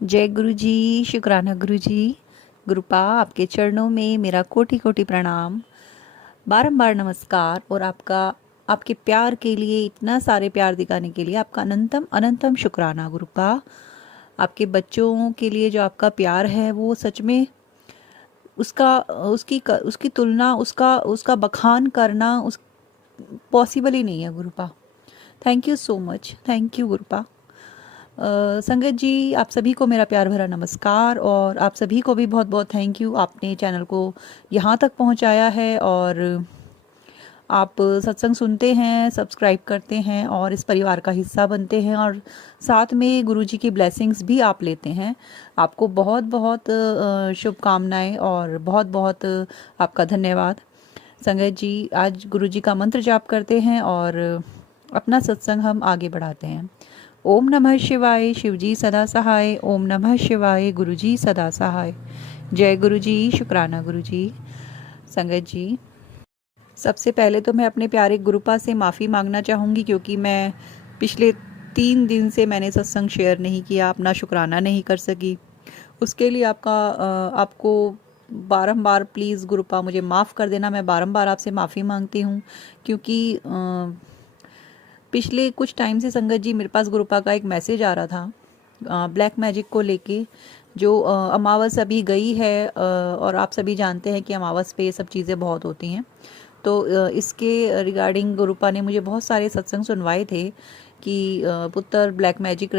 जय गुरु जी, शुक्राना गुरु जी। गुरुपा आपके चरणों में मेरा कोटि कोटि प्रणाम, बारंबार नमस्कार। और आपके प्यार के लिए, इतना सारे प्यार दिखाने के लिए आपका अनंतम अनंतम शुक्राना गुरुपा। आपके बच्चों के लिए जो आपका प्यार है वो सच में उसकी तुलना, उसका उसका बखान करना उस पॉसिबल ही नहीं है Gurupa. Thank you so much, thank you Gurupa. संगत जी, आप सभी को मेरा प्यार भरा नमस्कार और आप सभी को भी बहुत बहुत थैंक यू, आपने चैनल को यहाँ तक पहुँचाया है और आप सत्संग सुनते हैं, सब्सक्राइब करते हैं और इस परिवार का हिस्सा बनते हैं और साथ में गुरु जी की ब्लेसिंग्स भी आप लेते हैं। आपको बहुत बहुत शुभकामनाएं और बहुत बहुत आपका धन्यवाद। संगत जी, आज गुरु जी का मंत्र जाप करते हैं और अपना सत्संग हम आगे बढ़ाते हैं। ओम नमः शिवाय, शिवजी सदा सहाय। ओम नमः शिवाय, गुरुजी सदा सहाय। जय गुरु जी, शुक्राना गुरु जी। संगत जी, सबसे पहले तो मैं अपने प्यारे गुरुपा से माफ़ी मांगना चाहूँगी क्योंकि मैं पिछले 3 दिन से मैंने सत्संग शेयर नहीं किया, अपना शुक्राना नहीं कर सकी। उसके लिए आपको बारंबार प्लीज़ गुरुपा मुझे माफ़ कर देना। मैं बारंबार आपसे माफ़ी मांगती हूँ क्योंकि पिछले कुछ टाइम से संगत जी मेरे पास गुरुपा का एक मैसेज आ रहा था ब्लैक मैजिक को लेके, जो अमावस अभी गई है और आप सभी जानते हैं कि अमावस पे ये सब चीज़ें बहुत होती हैं। तो इसके रिगार्डिंग गुरुपा ने मुझे बहुत सारे सत्संग सुनवाए थे कि पुत्र ब्लैक मैजिक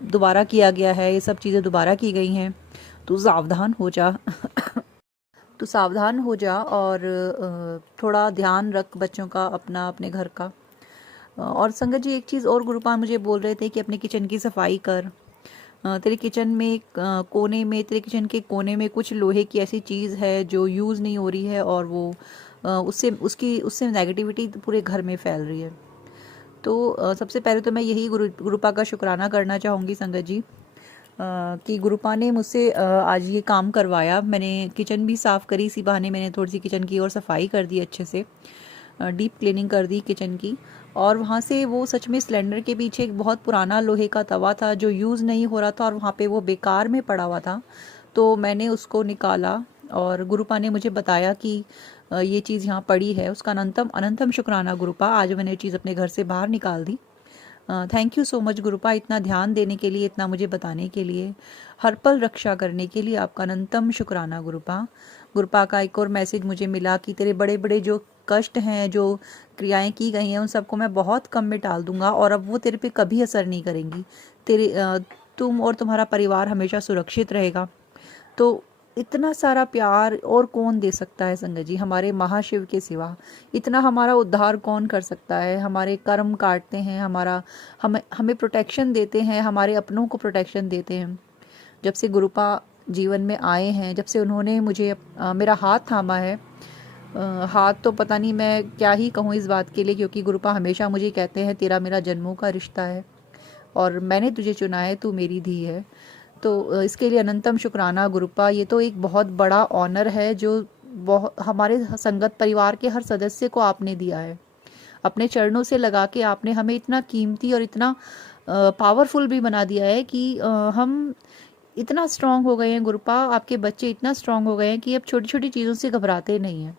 दोबारा किया गया है, ये सब चीज़ें दोबारा की गई हैं, तो सावधान हो जा तो सावधान हो जा और थोड़ा ध्यान रख बच्चों का, अपना, अपने घर का। और संगत जी, एक चीज़ और गुरुपान मुझे बोल रहे थे कि अपने किचन की सफाई कर। तेरे किचन में कोने में, तेरे किचन के कोने में कुछ लोहे की ऐसी चीज़ है जो यूज़ नहीं हो रही है और वो उससे नेगेटिविटी पूरे घर में फैल रही है। तो सबसे पहले तो मैं यही गुरुपा का शुक्राना करना चाहूँगी संगत जी कि गुरुपा ने मुझसे आज ये काम करवाया। मैंने किचन भी साफ़ करी, इसी बहाने मैंने थोड़ी सी किचन की और सफाई कर दी, अच्छे से डीप क्लीनिंग कर दी किचन की। और वहाँ से वो सच में सिलेंडर के पीछे एक बहुत पुराना लोहे का तवा था जो यूज़ नहीं हो रहा था और वहाँ पे वो बेकार में पड़ा हुआ था। तो मैंने उसको निकाला और गुरुपा ने मुझे बताया कि ये चीज़ यहाँ पड़ी है। उसका अनंतम अनंतम शुक्राना गुरुपा, आज मैंने ये चीज़ अपने घर से बाहर निकाल दी। थैंक यू सो मच गुरुपा, इतना ध्यान देने के लिए, इतना मुझे बताने के लिए, हर पल रक्षा करने के लिए आपका अनंतम शुक्राना गुरुपा। गुरुपा का एक और मैसेज मुझे मिला कि तेरे बड़े बड़े जो कष्ट हैं, जो क्रियाएं की गई हैं, उन सबको मैं बहुत कम में टाल दूंगा और अब वो तेरे पे कभी असर नहीं करेंगी। तुम और तुम्हारा परिवार हमेशा सुरक्षित रहेगा। तो इतना सारा प्यार और कौन दे सकता है संगत जी, हमारे महाशिव के सिवा? इतना हमारा उद्धार कौन कर सकता है? हमारे कर्म काटते हैं, हमें हमें प्रोटेक्शन देते हैं, हमारे अपनों को प्रोटेक्शन देते हैं। जब से गुरुपा जीवन में आए हैं, जब से उन्होंने मुझे मेरा हाथ थामा है, हाथ तो पता नहीं मैं क्या ही कहूँ इस बात के लिए, क्योंकि गुरुपा हमेशा मुझे कहते हैं तेरा मेरा जन्मों का रिश्ता है और मैंने तुझे चुना है, तू मेरी धी है। तो इसके लिए अनंतम शुक्राना गुरुपा। ये तो एक बहुत बड़ा ऑनर है जो हमारे संगत परिवार के हर सदस्य को आपने दिया है। अपने चरणों से लगा के आपने हमें इतना कीमती और इतना पावरफुल भी बना दिया है कि हम इतना स्ट्रांग हो गए हैं गुरुपा। आपके बच्चे इतना स्ट्रांग हो गए हैं कि अब छोटी छोटी चीज़ों से घबराते नहीं हैं,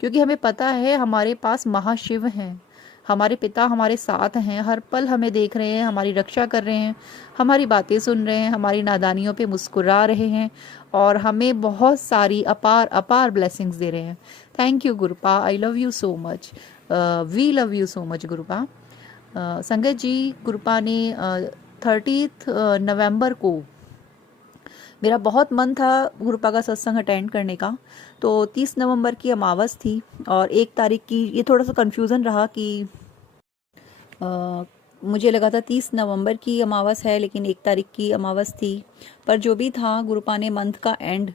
क्योंकि हमें पता है हमारे पास महाशिव हैं, हमारे पिता हमारे साथ हैं, हर पल हमें देख रहे हैं, हमारी रक्षा कर रहे हैं, हमारी बातें सुन रहे हैं, हमारी नादानियों पे मुस्कुरा रहे हैं और हमें बहुत सारी अपार अपार ब्लेसिंग्स दे रहे हैं। Thank you Gurupa, I love you so much, we love you so much Gurupa. संगत जी, गुरुपा ने 30 नवंबर को, मेरा बहुत मन था गुरुपा का सत्संग अटेंड करने का, तो 30 नवंबर की अमावस थी और 1 तारीख की, ये थोड़ा सा कन्फ्यूज़न रहा कि मुझे लगा था 30 नवंबर की अमावस है लेकिन 1 तारीख की अमावस थी। पर जो भी था, गुरुपा ने मंथ का एंड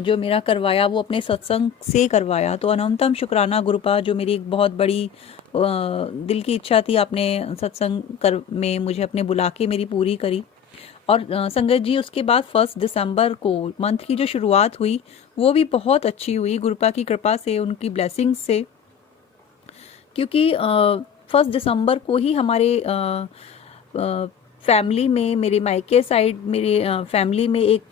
जो मेरा करवाया वो अपने सत्संग से करवाया। तो अनंतम शुक्राना गुरुपा, जो मेरी एक बहुत बड़ी दिल की इच्छा थी, आपने सत्संग कर में मुझे अपने बुला के मेरी पूरी करी। और संगत जी, उसके बाद 1 दिसंबर को मंथ की जो शुरुआत हुई वो भी बहुत अच्छी हुई गुरुपा की कृपा से, उनकी ब्लेसिंग्स से। क्योंकि 1 दिसंबर को ही हमारे फैमिली में, मेरे मायके साइड, मेरे फैमिली में एक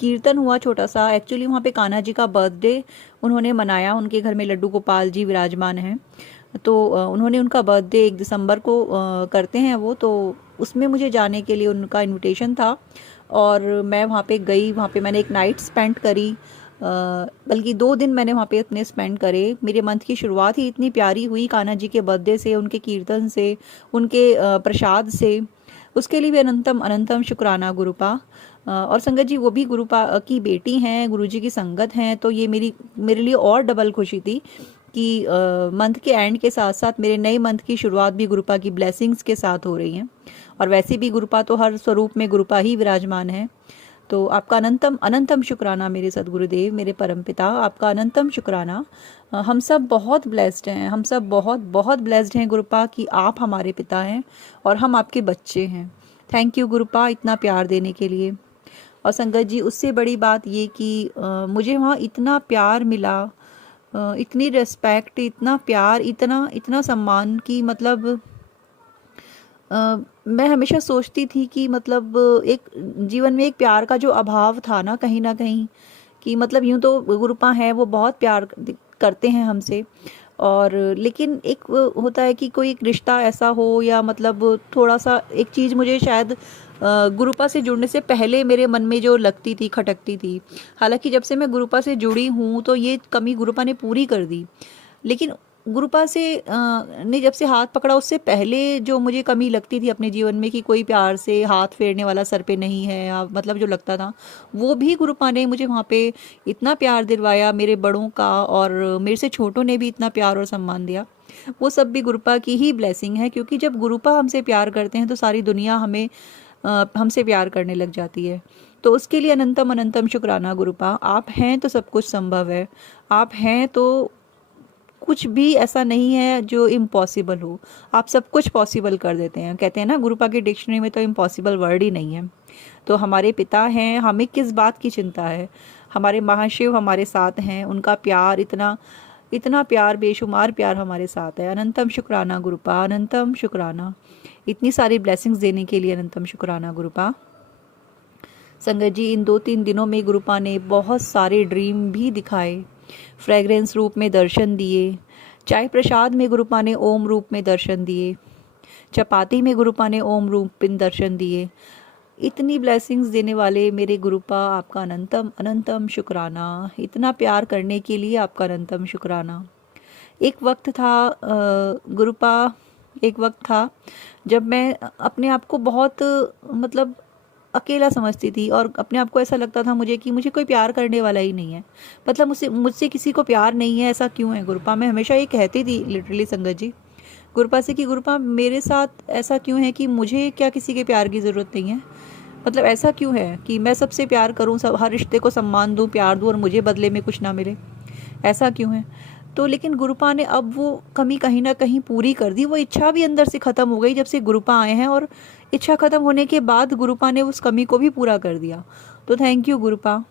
कीर्तन हुआ छोटा सा। एक्चुअली वहाँ पे कान्हा जी का बर्थडे उन्होंने मनाया, उनके घर में लड्डू गोपाल जी विराजमान हैं, तो उन्होंने उनका बर्थडे 1 दिसंबर को करते हैं वो, तो उसमें मुझे जाने के लिए उनका इनविटेशन था और मैं वहाँ पे गई। वहाँ पे मैंने एक नाइट स्पेंड करी, बल्कि 2 दिन मैंने वहाँ पे इतने स्पेंड करे। मेरे मंथ की शुरुआत ही इतनी प्यारी हुई कान्हा जी के बर्थडे से, उनके कीर्तन से, उनके प्रसाद से। उसके लिए भी अनंतम अनंतम शुक्राना गुरुपा। और संगत जी वो भी गुरुपा की बेटी हैं, गुरुजी की संगत हैं, तो ये मेरे लिए और डबल खुशी थी कि मंथ के एंड के साथ साथ मेरे नए मंथ की शुरुआत भी गुरुपा की ब्लेसिंग्स के साथ हो रही है। और वैसे भी गुरुपा तो हर स्वरूप में गुरुपा ही विराजमान है। तो आपका अनंतम अनंतम शुक्राना मेरे सदगुरुदेव, मेरे परमपिता, आपका अनंतम शुक्राना। हम सब बहुत ब्लेस्ड हैं, हम सब बहुत बहुत ब्लेस्ड हैं गुरुपा कि आप हमारे पिता हैं और हम आपके बच्चे हैं। थैंक यू गुरुपा इतना प्यार देने के लिए। और संगत जी उससे बड़ी बात ये कि मुझे वहाँ इतना प्यार मिला, इतनी रेस्पेक्ट, इतना प्यार, इतना इतना सम्मान की मतलब मैं हमेशा सोचती थी कि मतलब एक जीवन में एक प्यार का जो अभाव था ना कहीं कि मतलब यूं तो गुरुपा हैं वो बहुत प्यार करते हैं हमसे, और लेकिन एक होता है कि कोई एक रिश्ता ऐसा हो या मतलब थोड़ा सा एक चीज़ मुझे शायद गुरुपा से जुड़ने से पहले मेरे मन में जो लगती थी, खटकती थी। हालांकि जब से मैं गुरुपा से जुड़ी हूँ तो ये कमी गुरुपा ने पूरी कर दी, लेकिन गुरुपा से ने जब से हाथ पकड़ा उससे पहले जो मुझे कमी लगती थी अपने जीवन में कि कोई प्यार से हाथ फेरने वाला सर पे नहीं है, मतलब जो लगता था, वो भी गुरुपा ने मुझे वहाँ पे इतना प्यार दिलवाया, मेरे बड़ों का और मेरे से छोटों ने भी इतना प्यार और सम्मान दिया। वो सब भी गुरुपा की ही ब्लेसिंग है, क्योंकि जब गुरुपा हमसे प्यार करते हैं तो सारी दुनिया हमसे प्यार करने लग जाती है। तो उसके लिए अनंतम अनंतम शुक्राना गुरुपा। आप हैं तो सब कुछ संभव है, आप हैं तो कुछ भी ऐसा नहीं है जो इम्पॉसिबल हो, आप सब कुछ पॉसिबल कर देते हैं। कहते हैं ना गुरुपा की डिक्शनरी में तो इम्पॉसिबल वर्ड ही नहीं है। तो हमारे पिता हैं, हमें किस बात की चिंता है, हमारे महाशिव हमारे साथ हैं, उनका प्यार इतना इतना प्यार, बेशुमार प्यार हमारे साथ है। अनंतम शुक्राना गुरुपा, अनंतम शुक्राना, इतनी सारी ब्लेसिंग्स देने के लिए अनंतम शुक्राना गुरुपा। संगत जी इन 2-3 दिनों में गुरुपा ने बहुत सारे ड्रीम भी दिखाए, फ्रेग्रेंस रूप में दर्शन दिए, चाय प्रसाद में गुरुपा ने ओम रूप में दर्शन दिए, चपाती में गुरुपा ने ओम रूप में दर्शन दिए। इतनी ब्लेसिंग्स देने वाले मेरे गुरुपा, आपका अनंतम अनंतम शुक्राना। इतना प्यार करने के लिए आपका अनंतम शुक्राना। एक वक्त था गुरुपा, एक वक्त था जब मैं अपने आप को बहुत मतलब अकेला समझती थी और अपने आप को ऐसा लगता था मुझे कि मुझे कोई प्यार करने वाला ही नहीं है, मतलब मुझसे किसी को प्यार नहीं है, ऐसा क्यों है गुरुपा। मैं हमेशा ये कहती थी लिटरली संगत जी गुरुपा से कि गुरुपा मेरे साथ ऐसा क्यों है कि मुझे क्या किसी के प्यार की ज़रूरत नहीं है, मतलब ऐसा क्यों है कि मैं सबसे प्यार करूं, सब हर रिश्ते को सम्मान दूं, प्यार दूं और मुझे बदले में कुछ ना मिले, ऐसा क्यों है। तो लेकिन गुरुपा ने अब वो कमी कहीं ना कहीं पूरी कर दी, वो इच्छा भी अंदर से ख़त्म हो गई जब से गुरुपा आए हैं, और इच्छा ख़त्म होने के बाद गुरुपा ने उस कमी को भी पूरा कर दिया। तो thank you गुरुपा,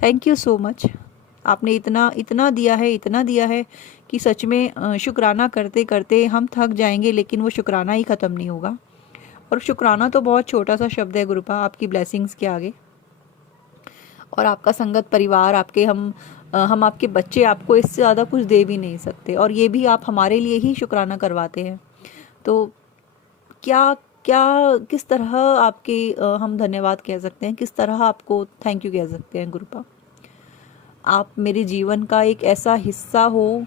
thank you so much. आपने इतना इतना दिया है, इतना दिया है कि सच में शुक्राना करते करते हम थक जाएंगे, लेकिन वो शुक्राना ही ख़त्म नहीं होगा। और शुक्राना तो बहुत छोटा सा शब्द है गुरुपा आपकी ब्लेसिंग्स के आगे। और आपका संगत परिवार, हम आपके बच्चे आपको इससे ज़्यादा कुछ दे भी नहीं सकते, और ये भी आप हमारे लिए ही शुक्राना करवाते हैं। तो क्या क्या किस तरह आपके हम धन्यवाद कह सकते हैं, किस तरह आपको थैंक यू कह सकते हैं गुरुपा। आप मेरे जीवन का एक ऐसा हिस्सा हो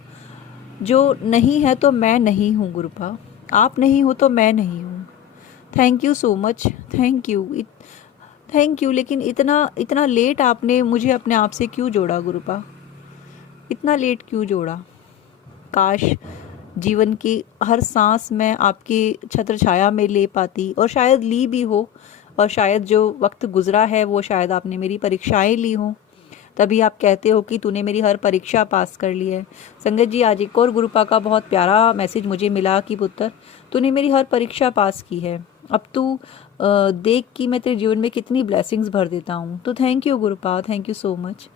जो नहीं है तो मैं नहीं हूँ गुरुपा, आप नहीं हो तो मैं नहीं हूँ। Thank you so much, thank you, thank you. लेकिन इतना इतना लेट आपने मुझे अपने आप से क्यों जोड़ा गुरुपा, इतना लेट क्यों जोड़ा। काश जीवन की हर सांस मैं आपकी छत्र छाया में ले पाती, और शायद ली भी हो, और शायद जो वक्त गुजरा है वो शायद आपने मेरी परीक्षाएं ली हों, तभी आप कहते हो कि तूने मेरी हर परीक्षा पास कर ली है। संगत जी आज एक और गुरुपा का बहुत प्यारा मैसेज मुझे मिला कि पुत्र तूने मेरी हर परीक्षा पास की है, अब तू देख कि मैं तेरे जीवन में कितनी ब्लेसिंग्स भर देता हूँ। तो thank you गुरुपा, thank you so much.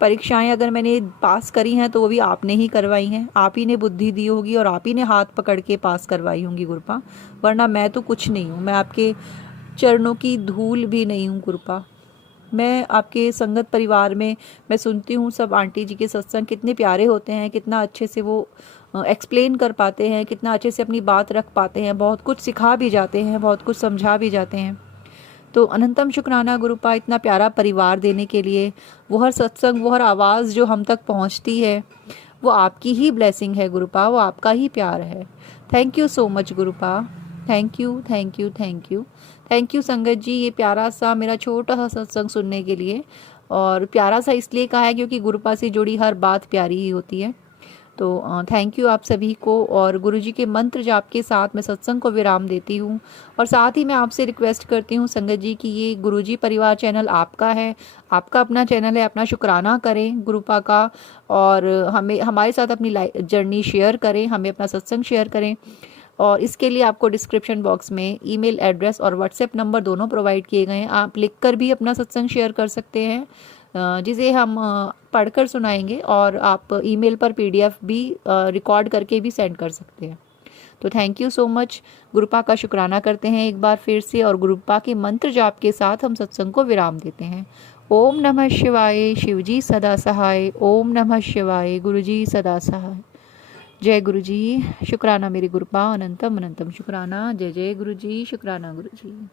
परीक्षाएं अगर मैंने पास करी हैं तो वो भी आपने ही करवाई हैं, आप ही ने बुद्धि दी होगी और आप ही ने हाथ पकड़ के पास करवाई होंगी गुरुपा, वरना मैं तो कुछ नहीं हूँ, मैं आपके चरणों की धूल भी नहीं हूँ गुरुपा। मैं आपके संगत परिवार में मैं सुनती हूँ सब आंटी जी के सत्संग कितने प्यारे होते हैं, कितना अच्छे से वो एक्सप्लेन कर पाते हैं, कितना अच्छे से अपनी बात रख पाते हैं, बहुत कुछ सिखा भी जाते हैं, बहुत कुछ समझा भी जाते हैं। तो अनंतम शुक्राना गुरुपा इतना प्यारा परिवार देने के लिए। वो हर सत्संग, वो हर आवाज़ जो हम तक पहुंचती है वो आपकी ही ब्लेसिंग है गुरुपा, वो आपका ही प्यार है। Thank you so much गुरुपा, thank you thank you thank you thank you संगत जी, ये प्यारा सा मेरा छोटा सा सत्संग सुनने के लिए। और प्यारा सा इसलिए कहा है क्योंकि गुरुपा से जुड़ी हर बात प्यारी ही होती है। तो थैंक यू आप सभी को। और गुरुजी के मंत्र जाप के साथ मैं सत्संग को विराम देती हूँ। और साथ ही मैं आपसे रिक्वेस्ट करती हूँ संगत जी कि ये गुरुजी परिवार चैनल आपका है, आपका अपना चैनल है, अपना शुक्राना करें गुरुपा का, और हमें हमारे साथ अपनी जर्नी शेयर करें, हमें अपना सत्संग शेयर करें। और इसके लिए आपको डिस्क्रिप्शन बॉक्स में ईमेल एड्रेस और व्हाट्सएप नंबर दोनों प्रोवाइड किए गए हैं, आप लिखकर भी अपना सत्संग शेयर कर सकते हैं, जिसे हम पढ़कर सुनाएंगे, और आप ईमेल पर पीडीएफ भी रिकॉर्ड करके भी सेंड कर सकते हैं। तो थैंक यू सो मच। गुरुपा का शुक्राना करते हैं एक बार फिर से, और गुरुपा के मंत्र जाप के साथ हम सत्संग को विराम देते हैं। ओम नमः शिवाय, शिवजी सदा सहाय। ओम नमः शिवाय, गुरुजी सदा सहाय। जय गुरुजी, शुक्राना मेरे गुरुपा, अनंतम अनंतम शुक्राना। जय जय गुरुजी, शुक्राना गुरुजी।